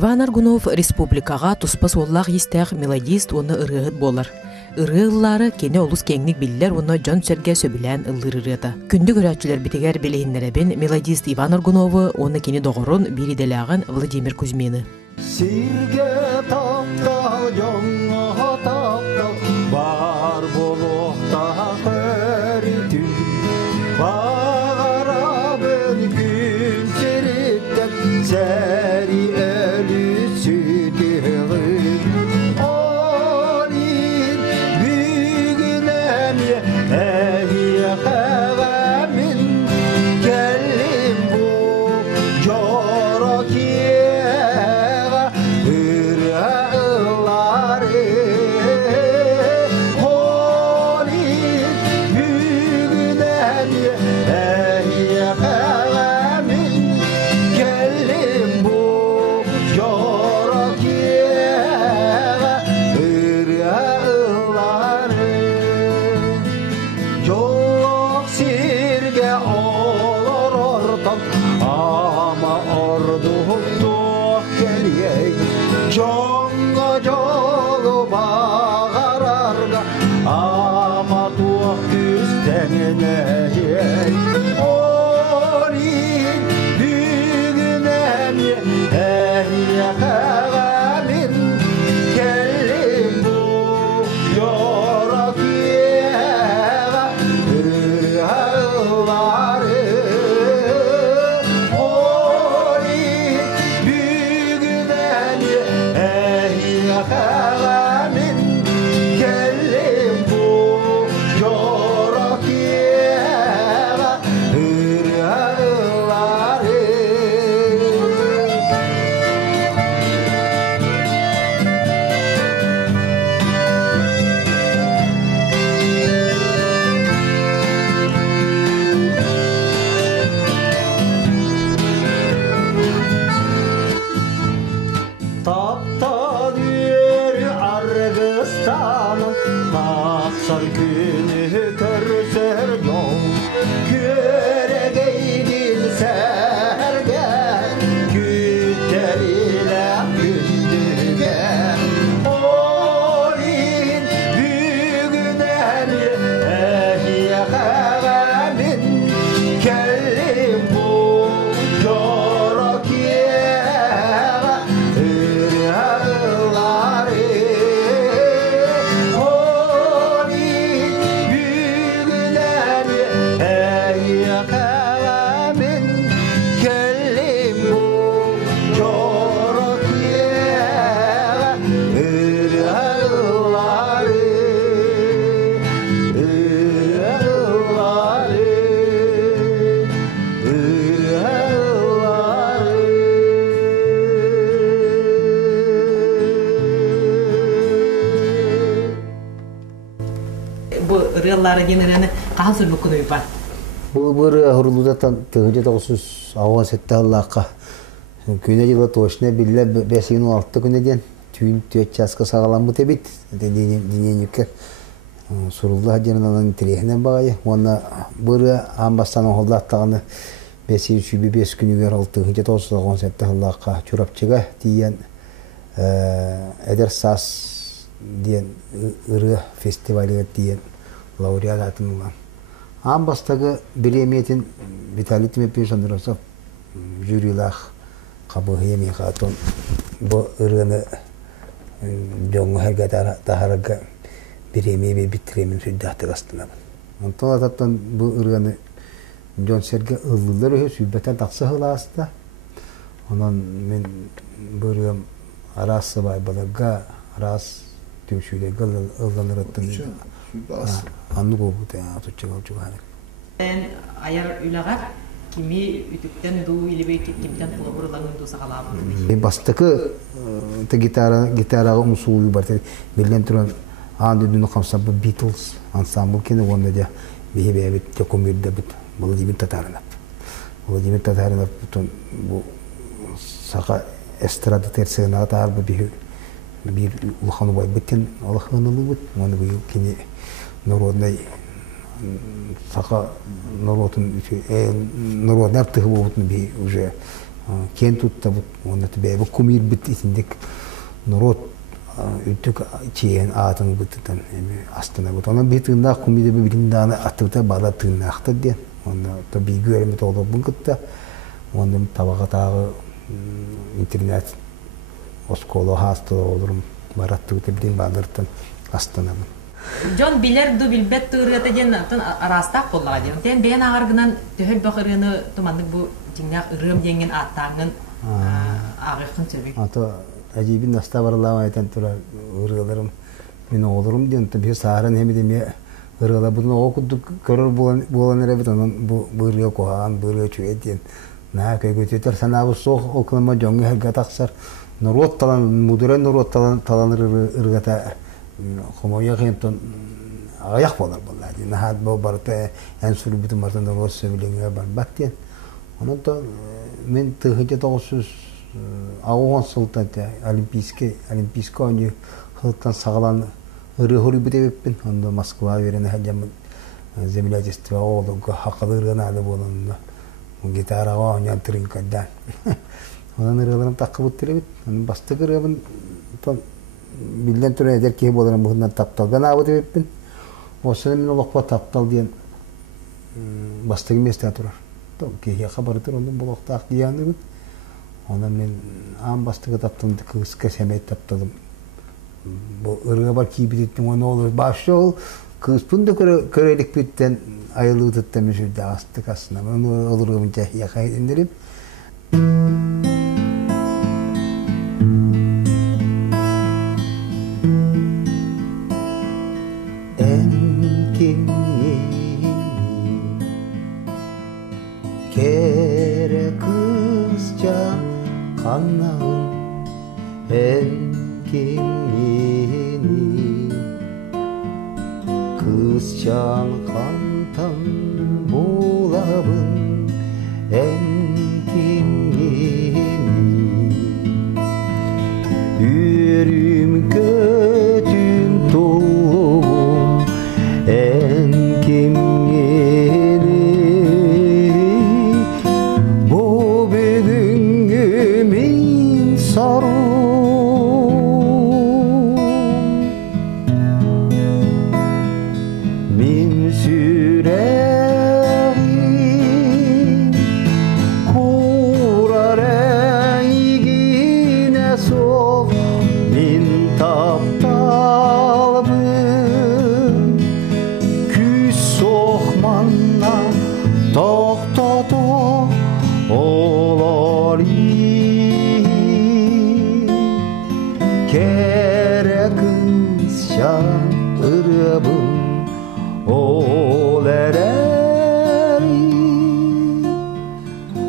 Иван Аргунов республикаға туспас оллақ естәқ мелодист оны ырығыт болар. Ырығылары кені олыс кеңнік білілер оны жон сәрге сөбілән ылырырыды. Күнді көрәтшілер бітігер білігіндеребін мелодист Иван Аргуновы оны кені доғырын бириделяғын Владимир Кузьмины. Сирге таптал, жоңға таптал, бар болуқта көрітін. Бағарабын күн сереттен, сәрі әлі сүтігін. Олин бүгін әме, әйе қағамын, кәлім бұл жора кеға, үрәлары. Олин бүгін әме, әйе қағамын, кәлім бұл жора кеға, үрәлары. Жоқ серге олар ортан, ama ordum tuğ geliyey. Jonga jolu bağararga, ama tuğ üsteneneyey. Olin büyüğün emye, ehye kağamin, gelin bu yorak yeğe, ırağları. Olin büyüğün emye, ehye kağamin, gelin bu yorak yeğe, ırağları. Taptan yeri Argıstan'ın Naksar günü körser yol Göregeydin sergen Gütter ile gündüge Olin büyüğün emye ehye kağamin Kellim bu yorak yeğe ırağları. Olin büyüğün emye ehye kağamin Kellim bu yorak yeğe ırağları. Bu ырығылары денерені қаған сүр бүкін өйпан? Бұл бір ғұрылудатан тығыжы тоғысыз ауған сәтті Аллаққа. Күне жылы точно білі 5-6 күне ден түйін түйет жасқа сағалан бұт әбет. Денен үкер. Сұрылды ғадерінанан тірехінен бағайы. Оны бір амбастаның қолды аттағаны 5-5 күнігер 6-6 ауған сәтті Аллаққа чурапчыға дейін әдір сас дейін ұры фестивалі дейін лауреат атынылған. Амбастағы білеметін Виталий Тимепин Шандыросов жюрилақ қабығы емен қатон бұл ұрыны жоңғы әрге тахарыға білемей бітіремін сөйдіқтір астынамын. Онтан ататтан бұл ұрыны жон серге ұлылар өй сөйбеттен тақсы ғыла аста. Онан мен бұл ұрым арасы бай балыға арас түйшілегі ұлылар аттын. Anlı kovudu ya, tutacak olacak hali. Ben ayar ülagar kimi ütükten du ilibeytik kimden kulaburulanın du sağalabı. Bastıkı gitara usulü var. Bilgen turan andı dünü kamsabı Beatles ensemble kendi onda da bir takomir da bit. Vladimir Tatarınap. Vladimir Tatarınap bütün bu saka estrada tersiğine atar bir ulhanı var. Bütün ulhanılı bit. Onu bu kini народный саха народный артығы болатын би уже кен тутта оны бәбі кумир бит итиндик народ үтүк чиен атын бутан астына бут она битинда кумиде билинданы атыта бала тынакта ден оны то бигөрме толо бункытта оны табага тагы интернет осколо хаста олурум бараттыгы билин бадыртын астына Жон билер ду билбет турыта ден атын арастак боллага ден. Тен бен агаргынан төһөл бакырыны тумандык бу жиңнак ырым денген аттаңын агыкын сөбүк. Ата ажибин наста барлама айтан тура ырыларым мен олурум ден бир сарын эмедеме ырыла буны окудук көрөр болан эребит анан бу бырыга коан бырыга чует на кайгөтөр санабы сох оклама жоңга херга таксар народ талан мудурен народ талан ыргата хомоя гентон аяк болар болар нахат бо барта энсүр бит мартан народ сөбүлөнгө бар баттен онто мен тыгыта 900 ауган султата олимпийский ойны хылтан сагалан ырыгыры битеппин онда Москва берен хаҗам землячество олуга хакылыргана да болонда гитарага ойнап тринкадан онан ырыгырым такыбыт телебит анын бастыгырыбын тон билден тура эдер ки боларым бундан тапталган абы деппин осыны мен олокпа таптал диен бастыгы месте турар то ки хабары тур ондан болоктак дияны онан мен ам бастыгы тапталды кыска семет тапталдым бу ырыга бар кийбиттин оны олор башол кыспунда көрелик биттен айылыттан мүшүдө астык астына оны олорун жахия кайдендирип kere kızca kanağın enkimini kızcan kantan bulabın enkimini yürüm götüm toğum enkimini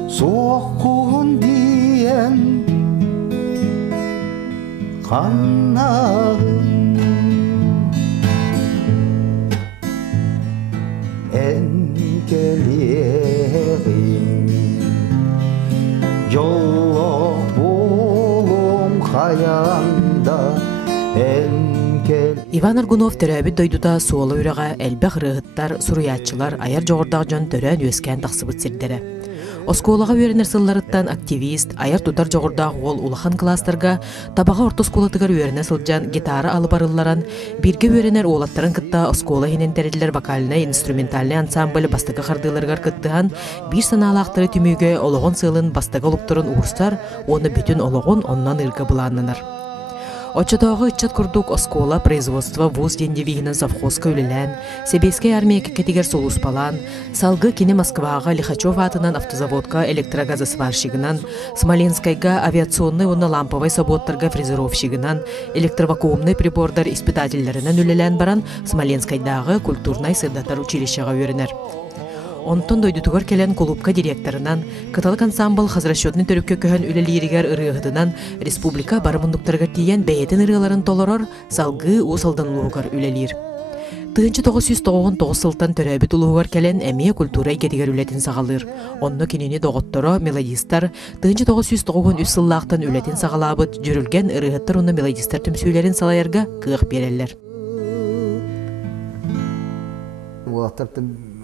Soğukun diyen kanağın engelerin yoluk bulum hayanda engel. Иван Аргунов төрәбит дойдута суолы үрәгә әлбәх рыгыттар, суруятчылар аяр жоғырдақ жон төрән өскен тақсыбыт сирдері. Осколаға үйерінер сылларыттан активист, аяр тутар жоғырдақ ол улахан кластарға, табаға орта сколатығар үйеріне сылжан гитара алып арылларан, бірге үйерінер олаттарын кытта оскола хинен тәрелілер вокальны, инструментальны ансамбль бастығы қардыларғар кыттыған, бір саналақтыры түміге олығын сылын бастығы олыптырын уырстар, оны бүтін олығын оннан ырғы бұланыныр. Очотоғы үтчат күрдік оскола производство вуз дендевигінен совхозка үлілән, Себейская армия кекетігер солус балан, салғы кені Москваға Лихачев атынан автозаводка электрогазосварщигынан, Смоленскайга авиационный оны ламповай соботтарға фрезеровщигынан, электровакуумный прибордар испытательлерінен үлілән баран Смоленскайдағы культурнай сырдатар училищаға өрінер. Онтон дойдутугар келен клубка директорынан, каталык ансамбл хазрасчетный төрүккө көһөн үлелииригер ырыгытынан республика барымындуктарга тиен бәйетин ырыгаларын толорор салгы усалданлуугар үлелиир. Тыынчы 999 сылтан төрөбүт улуугар келен эмие культура игетигер үлетин сагалыр. Онно кинини доготторо мелодистар тыынчы 993 сыллаактан үлетин сагалабыт жүрүлген ырыгыттар уну мелодистар түмсүүлерин салаярга кыах берелер.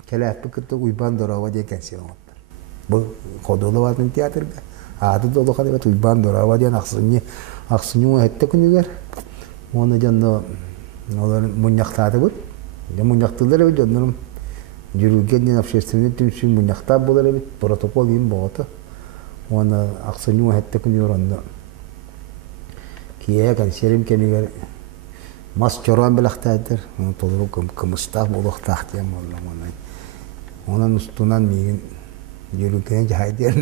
Келәппі күтті ұйбан дұрауа деген сеуаттар. Бұл қодулы ватын театрға. Adı dolu kadar evet uyban dora diyen aksını hette günüger. Onu canlı onların munyaktadı bu. Ya munyaktılar evet onların yürürken общественный tümsün munyakta bular evet protokol yim boğata. Onu aksını hette günüger onda. Kiye kan serim kemiger mas çoran belaktadır. Onu toluru kımıstah buluktah diyem onların. Onun üstünden miyim yürürken cahiden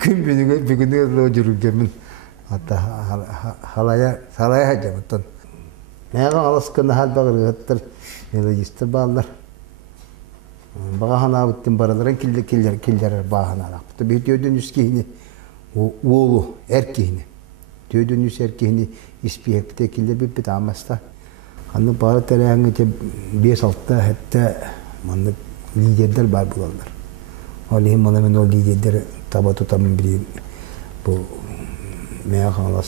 gün bir günü yürürken hatta halaya hacamıttan. Neye alaskında hal bağırı hattır melodistler bağlar. Bağına bittim paraların killer bağına alaptı. Bir dödün üskihini oğlu erkeğini dödün üs erkeğini ispiyekte killer bir bitamasta. Anı bağır tereyağınca 5-6'da hatta manlık liderler var bulanlar. Aleyhim bana ben o liderleri tabi tutamın bileyim. Bu meyakalas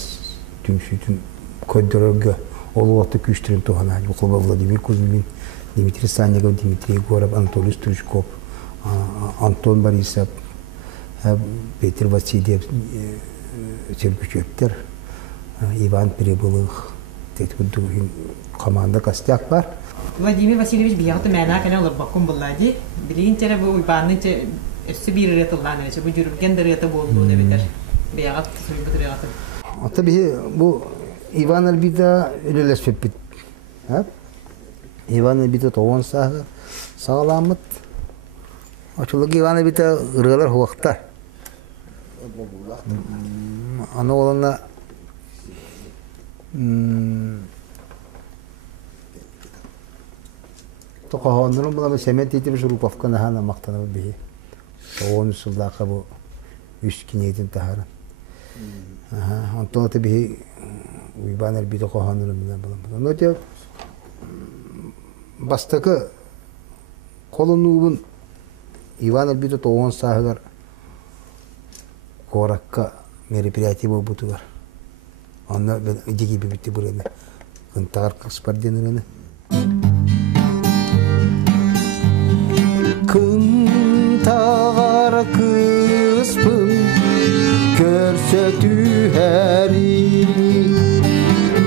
tüm sütün koydururga olu vakti küçtürüm tohana. Bu kolba Vladimir Kuzmin, Dimitri Sanyagov, Dimitri Gorov, Anatoly Struchkov, Anton Borisov, Peter Vasilyev, Sergüçöpter, Ivan Перебылых, Tetkuduhin komanda kastyak var. Vladimir Vasilyevich biyahtı mena kana olur bakım bulladı. Bilinçere bu uybanınca üstü bir rıyatılan neyse bu yürürken de rıyatı bolluğu da biter. Biyaht bu rıyatı. Tabii bu Ivan Elbita öyleşip bit. Ivan Elbita toğun sağlamat. Açılık Ivan Elbita ırgalar huakta. Ana olanla Toqohonların buna semet etip Rukovka'na hana maqtanı bihi. Toğun usullaqa bu üskiniyetin taharan. Ondan tabii uyban elbette toqohonların buna bulan. Onu diyor bastaki kolunun Ivan elbette toğun sahıgar korakka meripiriyati bu butugar. Onlar ben gibi bitti buraya. Kıntar kıspardenirene. Kıntar kıspın körsetü heri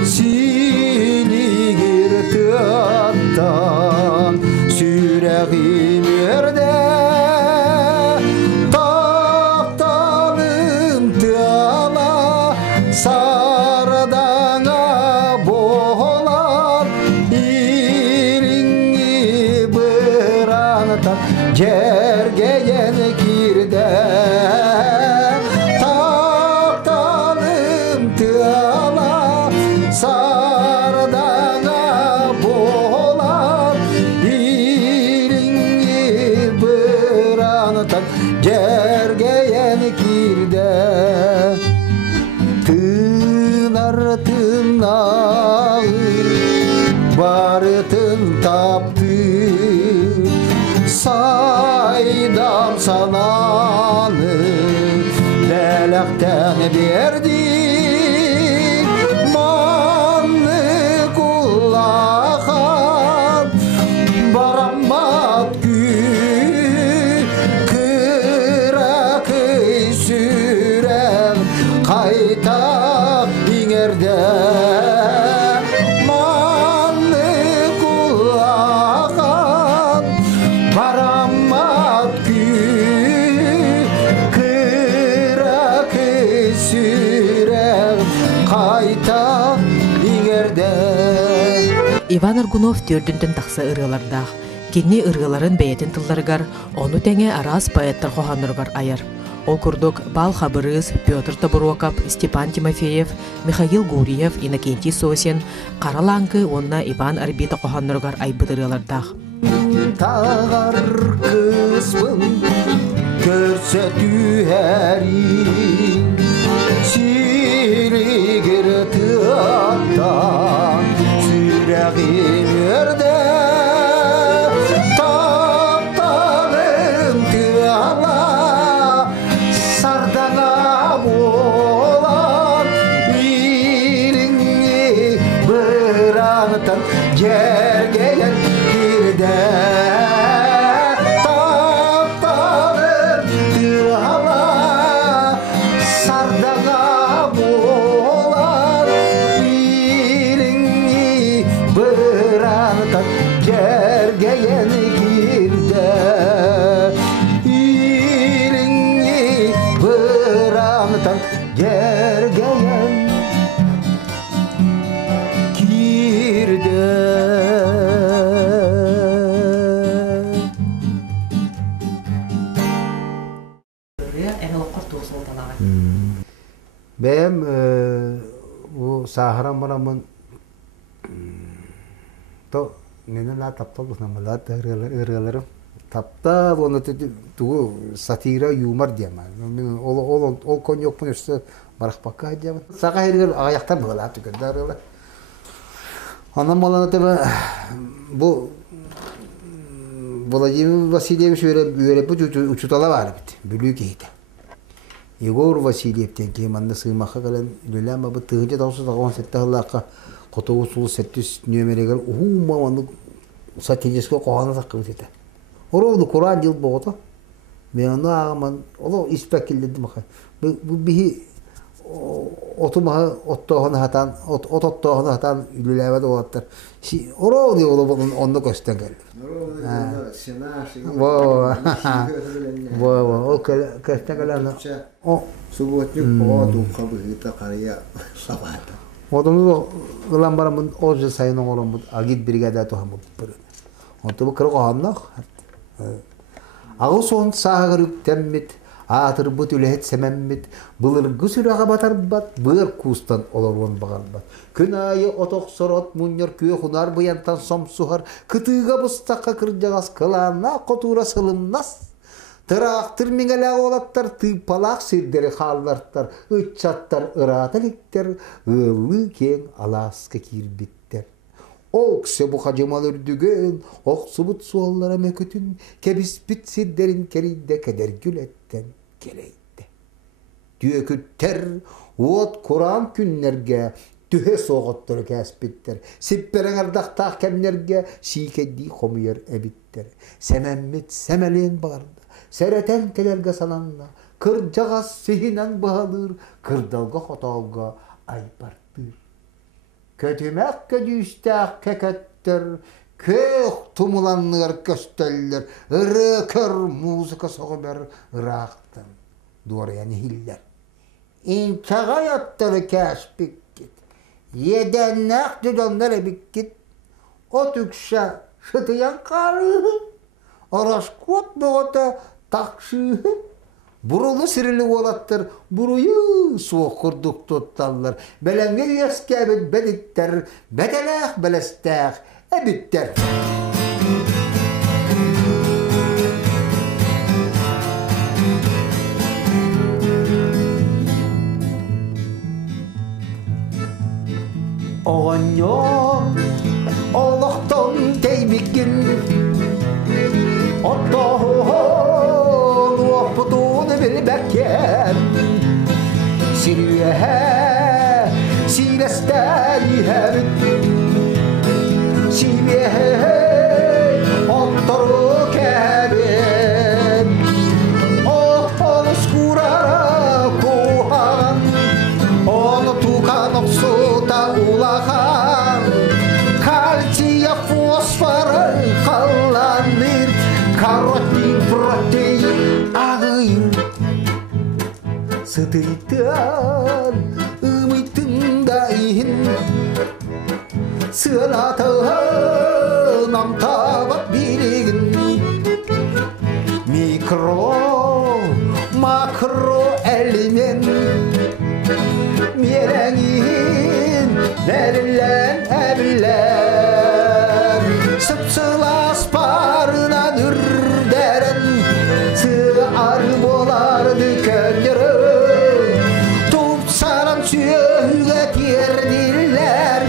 siligir tığattan süreğim erde taptalım tığala sardana boğular iringi bıranıtan cergeyen kirde taptalım tığala sardana boğular iringi bıranıtan cergeyen kirde tınar tınağı barıtın taptı saydam sananı lelekten verdi manlı kullahan baramat gül kırakı süren kayta inerde manlı kullahan baramat gül kırakı süren kayta inerde. Ivan Argunov tördünden taqsa ırılarda. Kinni ırıların beyetin tıllarıgar, onu tenge aras poettar qohanırgar ayar. Ol kurduk Bal Xabırız, Pyotr Taburokov, Stepan Timofeyev, Mikhail Guriev, Inokentiy Sosin, Qaralankı onna Ivan Arbita qohanırgar aybıt ırılardaq. Tağar kısmın görsetü heri siligir tığattan süreğim erde taptalım tığala sardana boğulan iringi bıranıtan cergeyen kirde taptalım tığala Sahara maramın to nene la taptal namala ırgalarım tapta onu tu satira yumar diyemem. Ol kon yok mu işte barak bakka diyemem. Saka herger ayakta böyle tükürler öyle. Anam olana tabi bu Vladimir Vasilyevich öyle bu uçutala var bitti. Büyük iyiydi. Igor Vasilyev'ten ki manda sığmaka kalan lülema bu tığınca dağısı da 17 hallaka kotoğu sulu 700 nümereler uğma vandı stratejiske kohana sakı dedi. Orovdu Kur'an yıl boğdu. Ben onu ağaman o ispekilledim maka. Bu bir otumağı ottoğunu hatan ottoğunu hatan lülema da olatlar. Orovdu oğlu onu gösten geldi. O gösten geldi. O Subotnyuk poğdu kabıhıta karıya savada. Odamda ulan baramın oje sayın oğlum bu agit brigada to hamut pır. Onto bu kırık ohannak. Ağuston sağırık temmit atır bu tülehet sememmit bulur güsürağa batar bat bır kustan olurun bağal bat. Gün ayı otok sorot munyor köy hunar bu yantan som suhar kıtıga bustaka kırcağız kılana kotura sılınnas. Tıraqtır mingala olattar tıpalaq sirderi hallartar ıçattar ıratalikter ılı keng alaska kirbitter. Okse bu hacımal ürdügün oksubut suallara mekütün kebispit sidderin keride keder gületten keleyde. Düökütter ot Kur'an günlerge tühe soğuttur kespittir. Sipperen ardaqtaq kemlerge şikeddi homuyar ebitter. Sememmet semelen bağırdı. Sereten telerge salanla, kırcağız sihinen bağılır, kırdalga hotavga aypartır. Kötümek ködüstağ kekettır, kök tumulanlar kösteller, ırı kör muzika soğuber ıraqtın, doğraya nihiller. İnçağa yattırı kəşbikket, yedennek düdonlara bikkit, o tükşe şıtıyan karı, Araskot boğata takşı burulu sirili olattır buruyu soğuk kurduk tuttallar belenge yeskebet beditler bedelek belestek ebitler. Oğan yok Allah'tan değmikin Ottahun vahbutunu bilbekken Siriyehe silesteyhem Siriyehe ottoru kebim Ohonus kurara kuhan Onu tukan oksuta ulahan Kalsiya fosfor kallanır Karotin protein ağır Sıtıytan ümütün ihin Sılatın amtabat bilgin Mikro makro element Miyelengin verilen evler Sıpsılas parına dürderen Sığar bolardı könlürüm Tutsaram süğüge tierdirler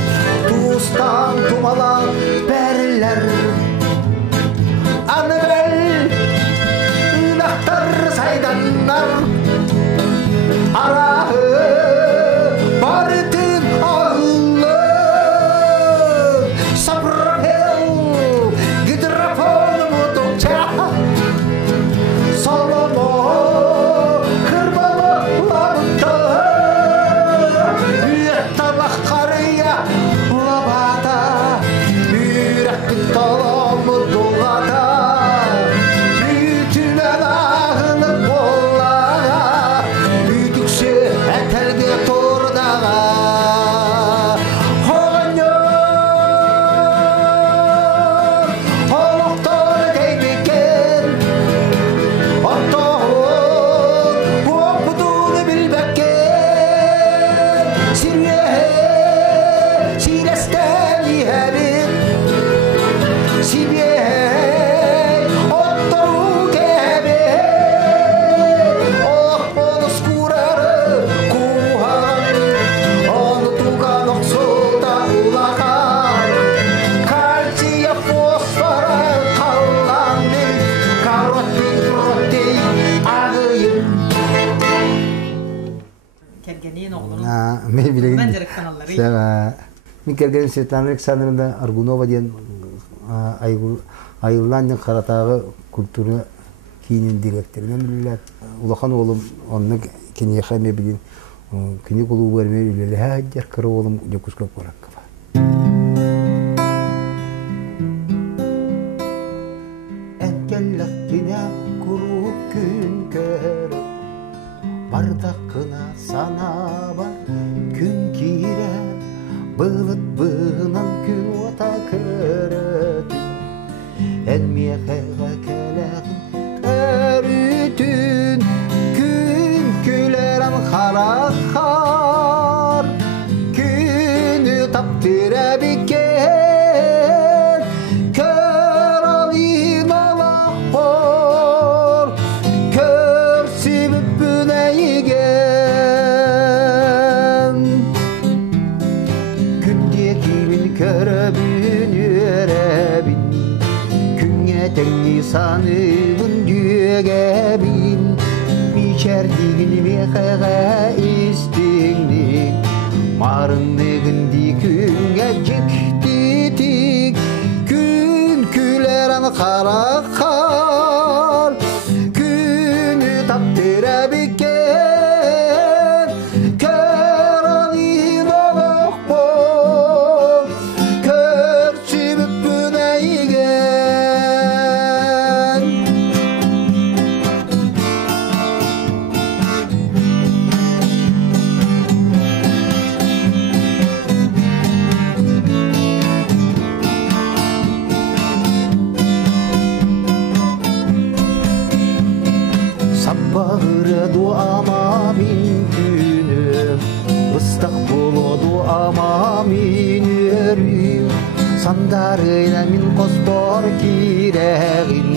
Tuzdan tumalan berler Anıvel Nahtar saydanlar Arahı Barıtın ağıllar Сага. Мен келген Светлана Александровна Аргунова ден айыллан қаратағы культура кейінен директорынан білілер. Улахан олым онны кенеге қайме білін. Кене қолу бәрмер үлелі әддер кірі олым жекускөк бараққа бар. Әнкеллік кене күру күн көріп, бардақына сана бар күн кире, бұлыт бұғынан күн ота көріп, әлмеғеға кәләғін өрітін күн күлерін қарақар, күні таптыр әбікен көр алын олақ бор, көр себіп бүнәйген күнде кеймін көрібін өрәбін, күнге тәңгі санығын дүйегәбін, мишәрдігін меқаға істіңнің, марынығынды күнге жіктетік, күн күлерін қарақар, күні таптыр әбікен көр алын олақ бол, көр себіп бүнәйген. Саббағыры дуама мен күнім, ыстық болуду ама мен өрім, сандарына мен қоспор керегін,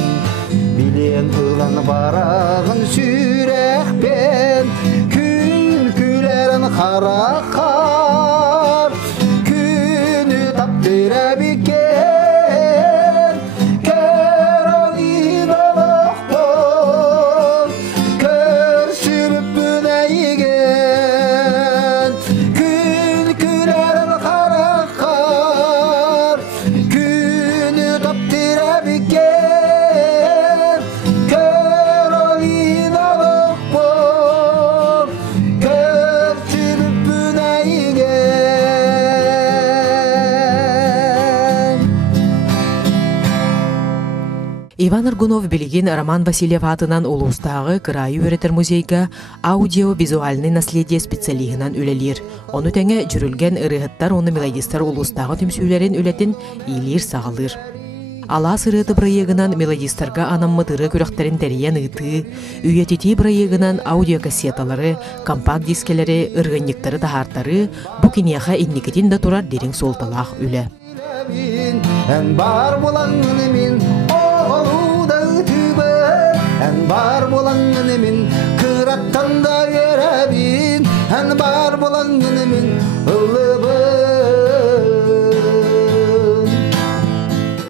білен ұлан барағын сүрәқпен, күн күлерін қарақар, күні таптыр әбікен көр алын олақ бол, көр сүріп бүнәйген күн күлерін қарақар, күні таптыр әбікен көр алын олақ бол, көр сүріп бүнәйген. Иван Аргунов билигин Роман Васильев атынан улустагы Кырайы өретер музейга аудио-визуальный наследие специалигынан үлелир. Оны тәңе жүрүлген ырыгыттар оны мелодистар улустагы түмсүүлерин үлетин илир сағалыр. Ала сырыты проегынан мелодистарга анаммытыры күрәхтерин тәриян ыты, үйетити проегынан аудиокассеталары, компакт-дискелери, ыргынниктары тахартары бу кинияха инникетин да турар дерин солталах үле. Ән бар болаңыны мен оғылуда үтібі, ән бар болаңыны мен қыраттан да өрәбін, ән бар болаңыны мен